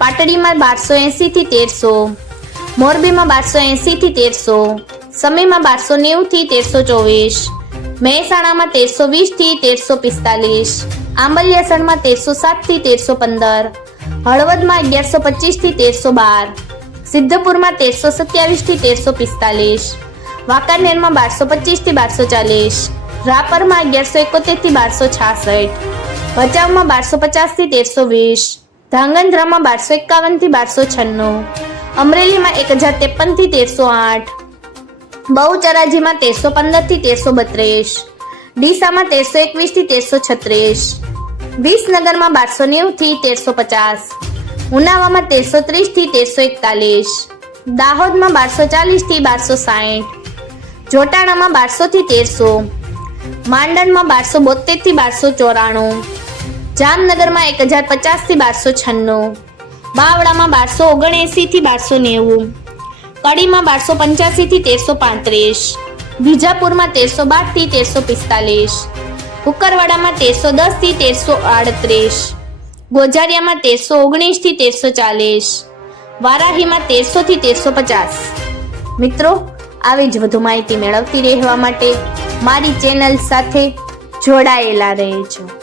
પાટડીમાં બારસો એંસીથી તેરસો, મોરબીમાં બારસો એંસીથી તેરસો સમીમાં બારસો નેવું થી તેરસો ચોવીસ, મહેસાણામાં તેરસો વીસથી તેરસો પિસ્તાલીસ, આંબલિયાસણમાં તેરસો સાતથી તેરસો પંદર, હળવદમાં અગિયારસો પચીસથી તેરસો બાર, સિદ્ધપુરમાં તેરસો સત્યાવીસથી તેરસો પિસ્તાલીસ, વાંકાનેરમાં બારસો પચીસથી બારસો ચાલીસ, રાપરમાં અગિયારસો એકોતેરથી બારસો છાસઠ, ભચાઉમાં બારસો પચાસથી તેરસો વીસ ધાંગધ્રામાં બારસો એકાવનથી બારસો છન્નું. અમરેલીમાં એક હજાર ત્રેપનથી તેરસો આઠ. બહુચરાજીમાં તેરસો પંદરથી તેરસો બત્રીસ. ડીસામાં તેરસો એકવીસથી તેરસો છત્રીસ. વિસનગરમાં બારસો નેવું થી તેરસો પચાસ. ઉનાવામાં તેરસો ત્રીસથી તેરસો એકતાલીસ. દાહોદમાં બારસો ચાલીસથી બારસો સાઠ જોટાણામાં બારસો થી તેરસો. માંડણમાં બારસો બોતેરથી બારસો ચોરાણું. જામનગરમાં એક હજાર પચાસથી બારસો છન્નું. બાવળામાં બારસો ઓગણએંસી થી બારસો નેવું. કડીમાં બારસો પંચ્યાસી થી તેરસો પાંત્રીસ. વિજાપુરમાં તેરસો બારથી તેરસો પિસ્તાલીસ. કુકરવાડામાં તેરસો દસથી તેરસો આડત્રીસ. ગોજારિયામાં તેરસો ઓગણીસથી તેરસો ચાલીસ. વારાહીમાં તેરસો થી તેરસો પચાસ. મિત્રો, આવી જ વધુ માહિતી મેળવતી રહેવા માટે મારી ચેનલ સાથે જોડાયેલા રહેજો.